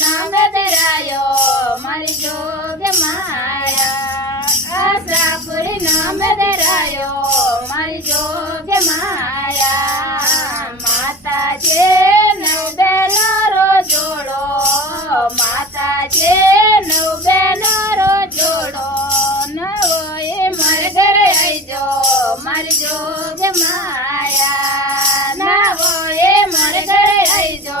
નામ ધરાયો મારી જોગ માયા આશાપુરી નામ ધરાયો મારી જોગ માયા માતા જે નવ બેનો રો જોડો માતા જે નવ બેનો રો જોડો નવો એ માર ઘરે આઈજો મારી જોગ માયા નવો એ માર ઘરે આઈજો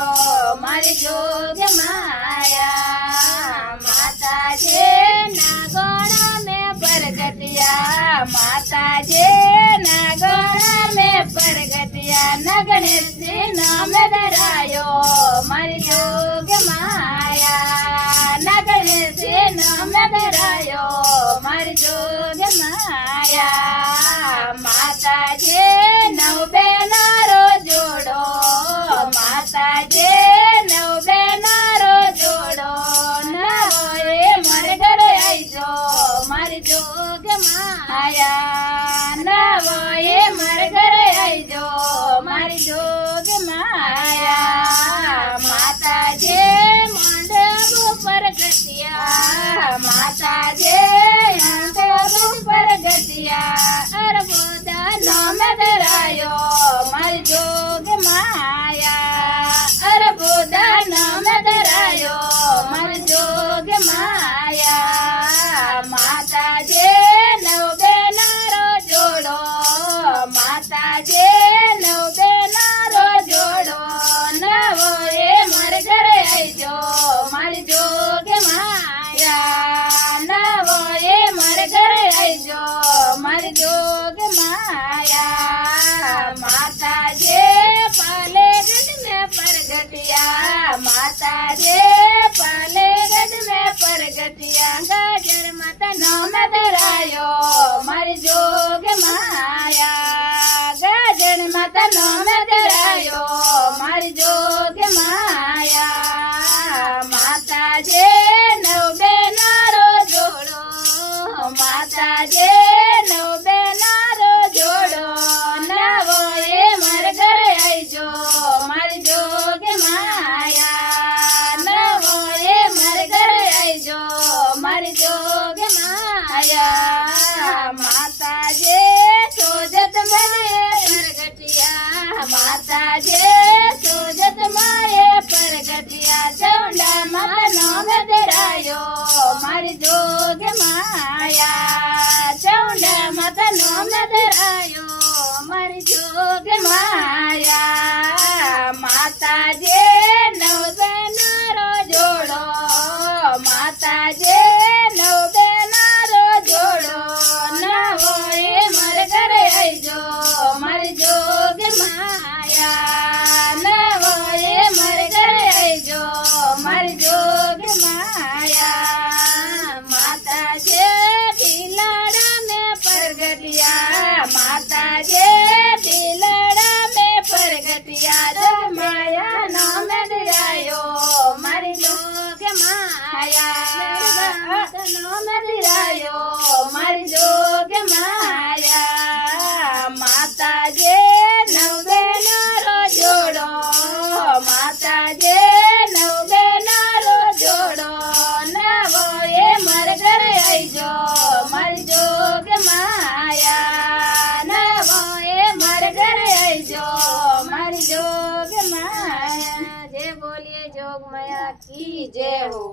મારી જોગ માયા માતા જે ના ગણ મેં પરગટિયા માતા જે ના ગણ મેં પરગટિયા ન ગણેશજી નામ ધરાયો મારી જોગ માયા ન ગણેશજી નામ ધરાયો મારી જોગ માયા માતા જે નવ બેનો રો જોડો માતા જે નવ બેનો રો જોડો નવો એ મારે ઘરે આઈજો મારી જોગ માયા નવો એ મારે ઘરે આઈજો મારી જોગ માયા માતા જે માંડવ ઉપર ગતિયા માતા જે માંડવ ઉપર ગતિયા અરબોદા નામ ધરાયો મારી જોગ માયા અરબોદા નામ ધરાયો મારી જોગ માયા માતા જે નવ બેનો રો જોડો માતા જે નવ બેનો રો જોડો નવો એ મારે ઘરે આઈજો મારી જોગ માયા નવો એ મારે ઘરે આઈજો મારી જોગ માયા માતા જે પાલેગઢ में परगटिया माता जे पालेगढ़ में परगटिया गाजर माता नाम धरायो मारी जोग माया गाजर माता नाम धरायो मारी जोग माया माता जे नव बेनो रो जोड़ो माता जे नव बेनो रो जोड़ो नवो ए मार घरे आईजो मारी जोग माया नवो ए मार घरे आईजो मारी जोग माया माता जे सोजत माए परगटिया माता जे सोजत माए परगटिया चौंडा माता नाम धरायो मारी जोग माया चौंडा माता नाम धरायो मारी जोग माया माता जे नव बेनो रो जोड़ो माता जे नव बेनो रो जोड़ो नवो ए मारे घरे आईजो मारी जोग माया नवो ए मारे घरे आईजो मारी जोग माया माता जे दिलड़ा में परगटिया माता जे दिलड़ा में परगटिया जग माया नाम धरायो मारी जोग माया नाम धरायो मारी जोग माया माता जे नव बेनो रो जोड़ो माता जे नव बेनो रो जोड़ो नवो ए मार घरे आईजो मारी जोग माया नवो ए मार घरे आईजो मारी जोग माया जय बोलिए जोग माया की जय हो।